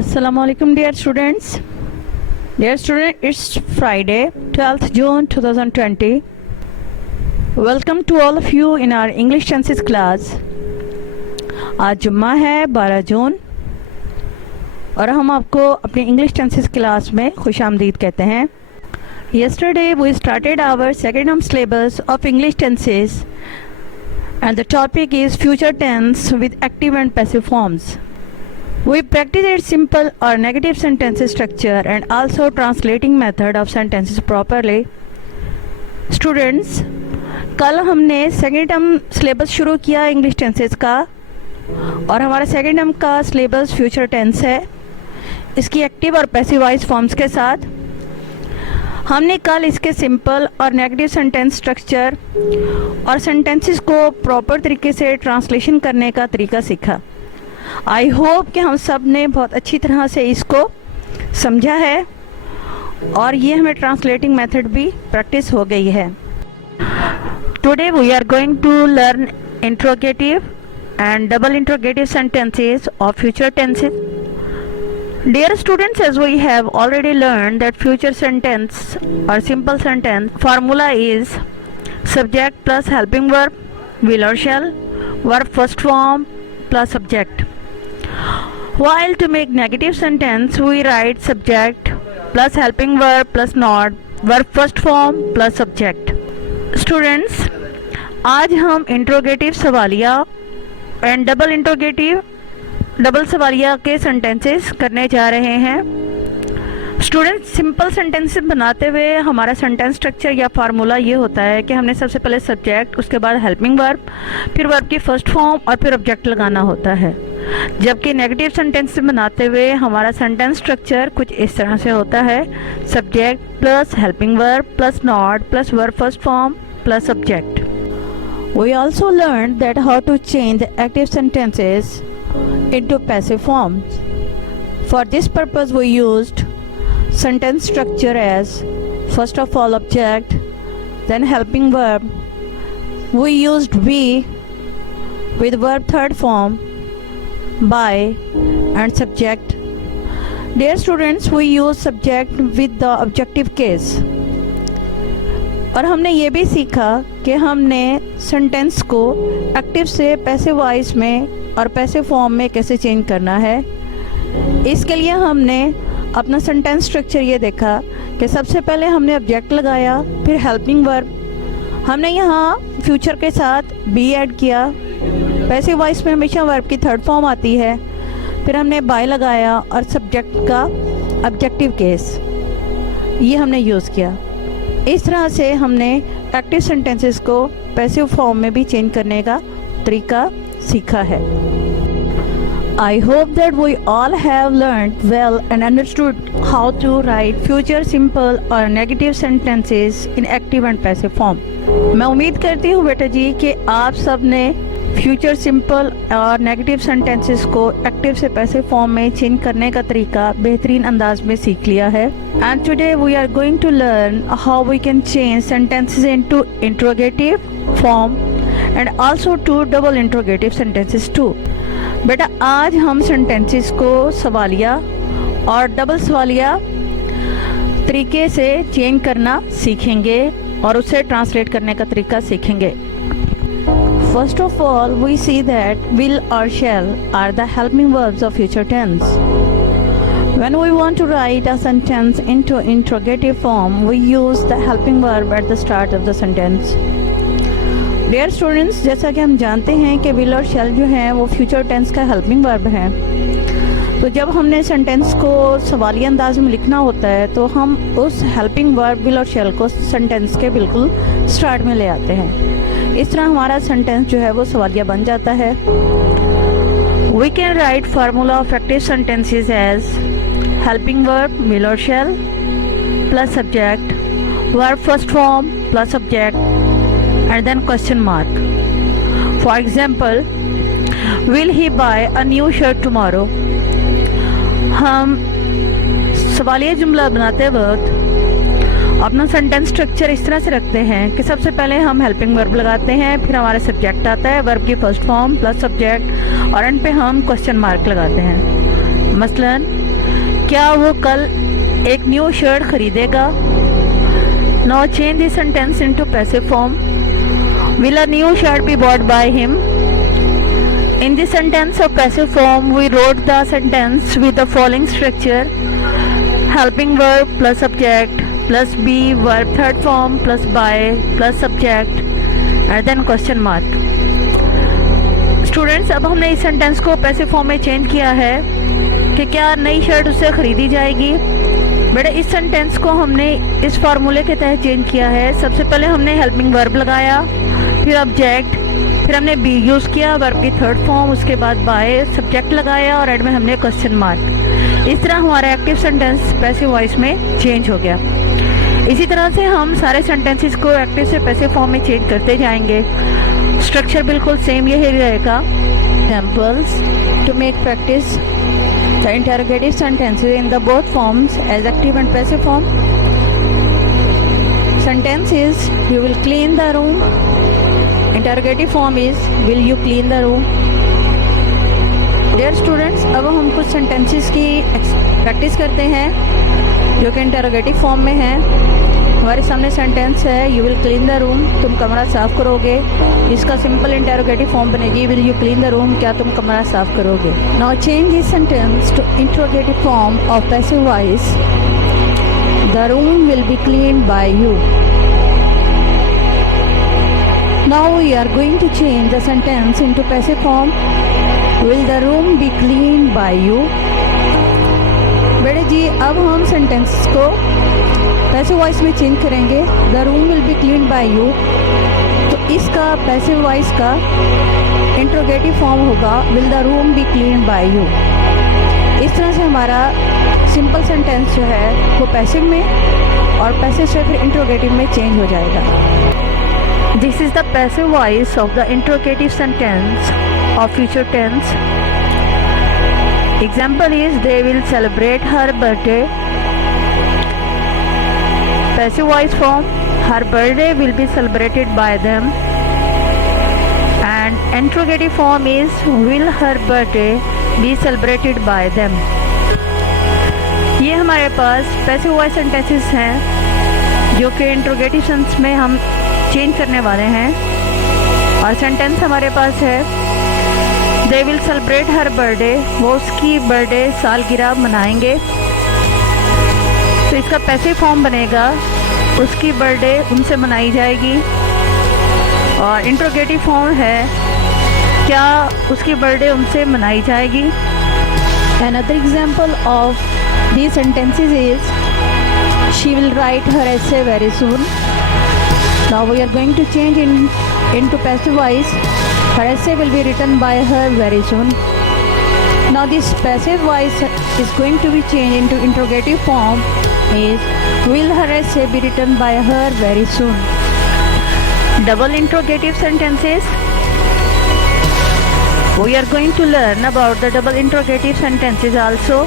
Assalamualaikum dear students. Dear student, it's Friday, 12th June 2020. Welcome to all of you in our English tenses class. आज जुम्मा है 12 जून और हम आपको अपनी इंग्लिश टेंसेस क्लास में खुशामदीद कहते हैं. Yesterday we started our second term syllabus of English tenses and the topic is future tense with active and passive forms. We practiced simple or negative sentence structure and also translating method of sentences properly. Students, कल हमने second term syllabus शुरू किया English tenses का और हमारा second term का syllabus future tense है, इसकी एक्टिव और पैसिव वॉइस फॉर्म्स के साथ. हमने कल इसके सिंपल और नेगेटिव सेंटेंस स्ट्रक्चर और सेंटेंसेस को प्रॉपर तरीके से ट्रांसलेशन करने का तरीका सीखा. आई होप कि हम सब ने बहुत अच्छी तरह से इसको समझा है और ये हमें ट्रांसलेटिंग मेथड भी प्रैक्टिस हो गई है. Today we are going to learn interrogative and double interrogative sentences of future tenses. Dear students, as we have already learned that future sentence or simple sentence formula is subject plus helping verb, will or shall, verb first form plus subject. While to make negative sentence we write subject plus helping verb plus not, verb first form plus subject. Students, आज हम interrogative सवालिया and double सवालिया के sentences करने जा रहे हैं. Students, simple sentences बनाते हुए हमारा सेंटेंस स्ट्रक्चर या फार्मूला ये होता है कि हमने सबसे पहले सब्जेक्ट, उसके बाद हेल्पिंग वर्ब, फिर वर्ब की फर्स्ट फॉर्म और फिर ऑब्जेक्ट लगाना होता है. जबकि नेगेटिव सेंटेंस बनाते हुए हमारा सेंटेंस स्ट्रक्चर कुछ इस तरह से होता है: subject plus helping verb plus not plus verb first form plus object. We also learned that how to change the active sentences into passive forms. For this purpose we used sentence structure as first of all object, then helping verb. We used be with verb third form, by and subject. Dear students, we use subject with the objective case. और हमने ये भी सीखा कि हमने sentence को active से passive voice में और पैसिव फॉर्म में कैसे चेंज करना है. इसके लिए हमने अपना सेंटेंस स्ट्रक्चर ये देखा कि सबसे पहले हमने ऑब्जेक्ट लगाया, फिर हेल्पिंग वर्ब, हमने यहाँ फ्यूचर के साथ बी ऐड किया. पैसिव वॉइस में हमेशा वर्ब की थर्ड फॉर्म आती है. फिर हमने बाय लगाया और सब्जेक्ट का ऑब्जेक्टिव केस ये हमने यूज़ किया. इस तरह से हमने एक्टिव सेंटेंसेस को पैसिव फॉर्म में भी चेंज करने का तरीका सीखा है. I hope that we all have learned well and understood how to write future simple or negative sentences in active and passive form. मैं उम्मीद करती हूँ बेटा जी कि आप सब ने फ्यूचर सिंपल और नेगेटिव सेंटेंसेस को एक्टिव से पैसिव फॉर्म में चेंज करने का तरीका बेहतरीन अंदाज में सीख लिया है. And today we are going to learn how we can change sentences into interrogative form and also to double interrogative sentences too. बेटा, आज हम सेंटेंसेस को सवालिया और डबल सवालिया तरीके से चेंज करना सीखेंगे और उसे ट्रांसलेट करने का तरीका सीखेंगे. First of all, we see that will or shall are the helping verbs of future tense. When we want to write a sentence into interrogative form, we use the helping verb at the start of the sentence. Dear students, जैसा कि हम जानते हैं कि will और shall जो हैं वो future tense का helping verb है, तो जब हमने सेंटेंस को सवालिया अंदाज में लिखना होता है तो हम उस हेल्पिंग वर्ब will और shall को सेंटेंस के बिल्कुल स्टार्ट में ले आते हैं. इस तरह हमारा सेंटेंस जो है वो सवालिया बन जाता है. We can write formula of active sentences as helping verb will or shall plus subject, verb first form plus object and then question mark. For example, will he buy a new shirt tomorrow? हम सवालिया जुमला बनाते वक्त अपना sentence structure इस तरह से रखते हैं कि सबसे पहले हम हेल्पिंग वर्ब लगाते हैं, फिर हमारा सब्जेक्ट आता है, वर्ब की फर्स्ट फॉर्म प्लस सब्जेक्ट और एंड पे हम क्वेश्चन मार्क लगाते हैं. मसलन क्या वो कल एक न्यू शर्ट खरीदेगा? Now change this sentence into passive form. Will a new shirt be bought by him? In this sentence of passive form, we wrote the sentence with the following structure: helping verb plus subject plus be verb third form plus by plus subject and then question mark. Students, अब हमने इस sentence को passive form में change किया है कि क्या नई शर्ट उससे खरीदी जाएगी. बेटा, इस सेंटेंस को हमने इस फार्मूले के तहत चेंज किया है. सबसे पहले हमने हेल्पिंग वर्ब लगाया, फिर ऑब्जेक्ट, फिर हमने बी यूज़ किया वर्ब की थर्ड फॉर्म, उसके बाद बाय सब्जेक्ट लगाया और एंड में हमने क्वेश्चन मार्क. इस तरह हमारा एक्टिव सेंटेंस पैसिव वॉइस में चेंज हो गया. इसी तरह से हम सारे सेंटेंसेस को एक्टिव से पैसिव फॉर्म में चेंज करते जाएंगे. स्ट्रक्चर बिल्कुल सेम यही रहेगा. Examples to make practice the interrogative sentences in the both forms as active and passive form. Sentence is you will clean the room. Interrogative form is will you clean the room. Dear students, अब हम कुछ sentences की practice करते हैं जो कि interrogative form में है. हमारे सामने सेंटेंस है you will clean the room, तुम कमरा साफ करोगे. इसका सिंपल इंटरोगेटिव फॉर्म बनेगी will you clean the room, क्या तुम कमरा साफ करोगे. Now change this sentence to interrogative form of passive voice. The room will be cleaned by you. Now we are going to change the sentence into passive form. Will the room be cleaned by you? बेटे जी, अब हम sentence को passive voice में change करेंगे. The room will be cleaned by you. तो इसका passive voice का interrogative form होगा will the room be cleaned by you. इस तरह से हमारा सिंपल सेंटेंस जो है वो पैसिव में और पैसिव से फिर इंट्रोगेटिव में चेंज हो जाएगा. This is the passive voice of the interrogative sentence of future tense. Example is they will celebrate her birthday. Passive voice form, her birthday will be celebrated by them. And interrogative form is will her birthday be celebrated by them. ये हमारे पास passive voice sentences हैं जो कि interrogative sense में हम change करने वाले हैं. और सेंटेंस हमारे पास है they will celebrate her birthday, वो उसकी बर्थडे सालगिरह मनाएंगे. तो इसका पैसिव फॉर्म बनेगा उसकी बर्थडे उनसे मनाई जाएगी. और इंट्रोगेटिव फॉर्म है क्या उसकी बर्थडे उनसे मनाई जाएगी. Another example of these sentences is she will write her essay very soon. Now we are going to change into passive voice. Her essay will be written by her very soon. Now this passive voice is going to be changed into interrogative form is will her essay be written by her very soon. Double interrogative sentences. We are going to learn about the double interrogative sentences also.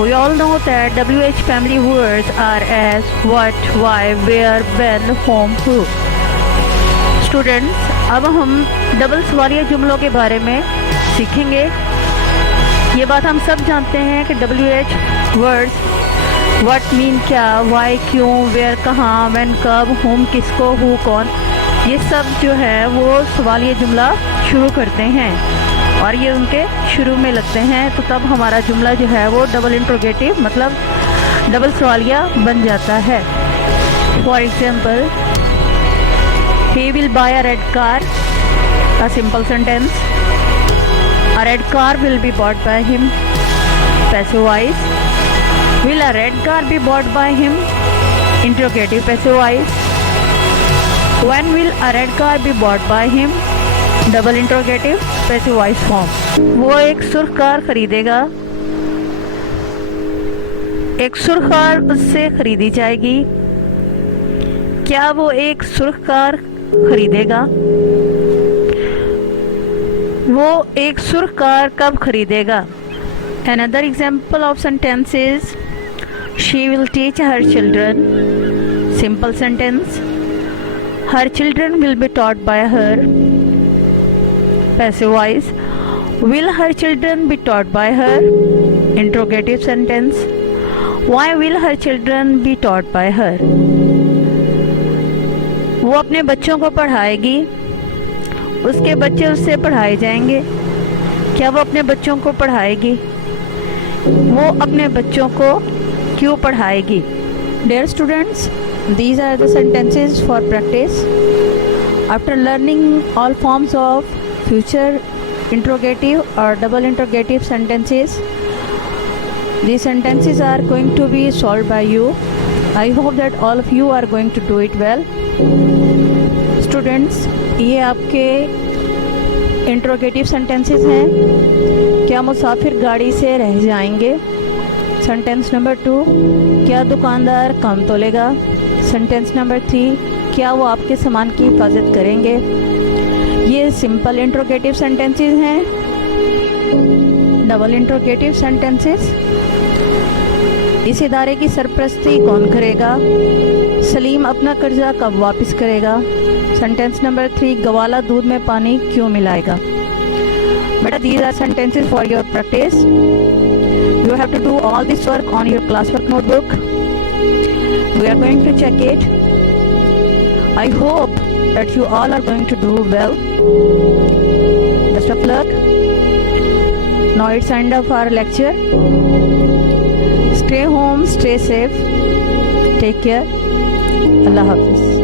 We all know that WH family words are as what, why, where, when, whom, who. Students, अब हम double सवालिया जुमलों के बारे में सीखेंगे. ये बात हम सब जानते हैं कि WH वर्ड्स what मीन क्या, why क्यों, where कहाँ, when कब, whom किसको, who कौन, ये सब जो है वो सवालिया जुमला शुरू करते हैं और ये उनके शुरू में लगते हैं. तो तब हमारा जुमला जो है वो डबल इंट्रोगेटिव मतलब डबल सवालिया बन जाता है. For example he will buy a red car, a simple sentence. A red car will be bought by him. Passive voice will a red car be bought by him. Interrogative passive voice when will a red car be bought by him. Double interrogative passive voice form. वो एक सुर्ख car खरीदेगा, एक सुर्ख car उससे खरीदी जाएगी. क्या वो एक सुर्ख कार खरीदेगा? वो एक सुर्ख कार कब खरीदेगा? Another example of sentence is she will teach her children. Simple sentence. Her children will be taught by her. Passive voice. Will her children be taught by her? Interrogative sentence. Why will her children be taught by her? वो अपने बच्चों को पढ़ाएगी, उसके बच्चे उससे पढ़ाए जाएंगे। क्या वो अपने बच्चों को पढ़ाएगी? वो अपने बच्चों को क्यों पढ़ाएगी? Dear students, these are the sentences for practice. After learning all forms of future interrogative or double interrogative sentences, these sentences are going to be solved by you. I hope that all of you are going to do it well. Students, ये आपके interrogative sentences हैं। क्या मुसाफिर गाड़ी से रह जाएंगे? Sentence number 2, क्या दुकानदार कम तोलेगा? सेंटेंस नंबर 3, क्या वो आपके सामान की हिफाजत करेंगे? ये सिंपल इंट्रोगेटिव सेंटेंसेस हैं। डबल इंट्रोगेटिव सेंटेंसेस, इस इदारे की सरपरस्ती कौन करेगा? सलीम अपना कर्जा कब वापस करेगा? सेंटेंस नंबर 3, गवाला दूध में पानी क्यों मिलाएगा? बेटा, these are sentences for your practice. You have to do all this work on your classwork notebook. We are going to check it. I hope that you all are going to do well. Best of luck. Now it's end of our lecture. Stay home, stay safe. Take care. Allah Hafiz.